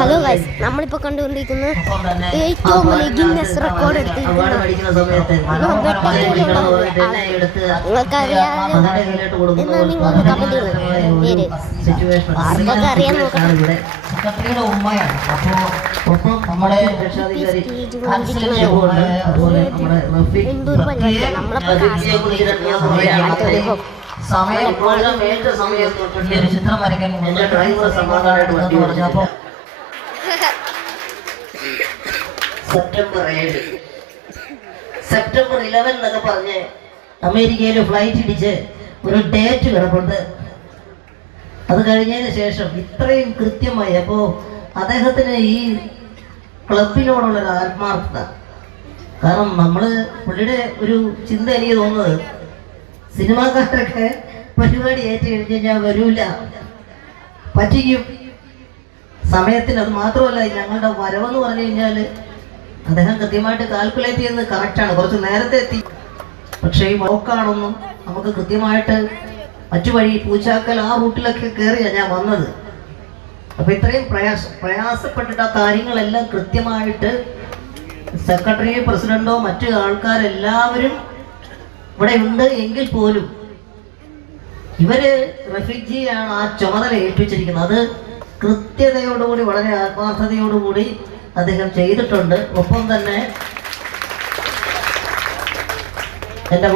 Hello guys, നമ്മളിപ്പോൾ കണ്ടുകൊണ്ടിരിക്കുന്നത് ഏറ്റവും വലിയ ഗിന്നസ് റെക്കോർഡ് എടുത്തിരിക്കുന്ന നിങ്ങൾക്കറിയാമോ എന്നാൽ നിങ്ങൾക്ക് കമന്റ് പേര് ആർക്കൊക്കെ അറിയാൻ നോക്കണം. ചിത്രം വരയ്ക്കാൻ സെപ്റ്റംബർ 11 എന്നൊക്കെ പറഞ്ഞ് അമേരിക്കയിൽ ഫ്ലൈറ്റ് ഇടിച്ച് ഒരു ഡേറ്റ് കിടപ്പുണ്ട്. അത് കഴിഞ്ഞതിന് ശേഷം ഇത്രയും കൃത്യമായി അപ്പോൾ അദ്ദേഹത്തിന് ഈ ക്ലബിനോടുള്ളൊരു ആത്മാർത്ഥത. കാരണം പുള്ളിയുടെ ഒരു ചിന്ത എനിക്ക് തോന്നുന്നത്, സിനിമാക്കാരൊക്കെ പരിപാടി ഏറ്റു കഴിഞ്ഞ് കഴിഞ്ഞാൽ വരൂല, പറ്റിക്കും സമയത്തിന്. അത് മാത്രമല്ല, ഞങ്ങളുടെ വരവെന്ന് പറഞ്ഞു കഴിഞ്ഞാൽ അദ്ദേഹം കൃത്യമായിട്ട് കാൽക്കുലേറ്റ് ചെയ്യുന്നത് കറക്റ്റാണ്. കുറച്ച് നേരത്തെ എത്തി. പക്ഷേ ഈ വോക്കാണൊന്നും നമുക്ക് കൃത്യമായിട്ട് മറ്റു വഴി പൂച്ചാക്കൽ ആ റൂട്ടിലൊക്കെ കയറിയാണ് ഞാൻ വന്നത്. അപ്പൊ ഇത്രയും പ്രയാസപ്പെട്ടിട്ട് ആ കാര്യങ്ങളെല്ലാം കൃത്യമായിട്ട് സെക്രട്ടറിയോ പ്രസിഡന്റോ മറ്റു ആൾക്കാരെല്ലാവരും ഇവിടെ ഉണ്ട് എങ്കിൽ പോലും ഇവര് റഫീഖിയാണ് ആ ചുമതല ഏൽപ്പിച്ചിരിക്കുന്നത്. അത് കൃത്യതയോടുകൂടി വളരെ ആത്മാർത്ഥതയോടുകൂടി അദ്ദേഹം ചെയ്തിട്ടുണ്ട്. ഒപ്പം തന്നെ എൻ്റെ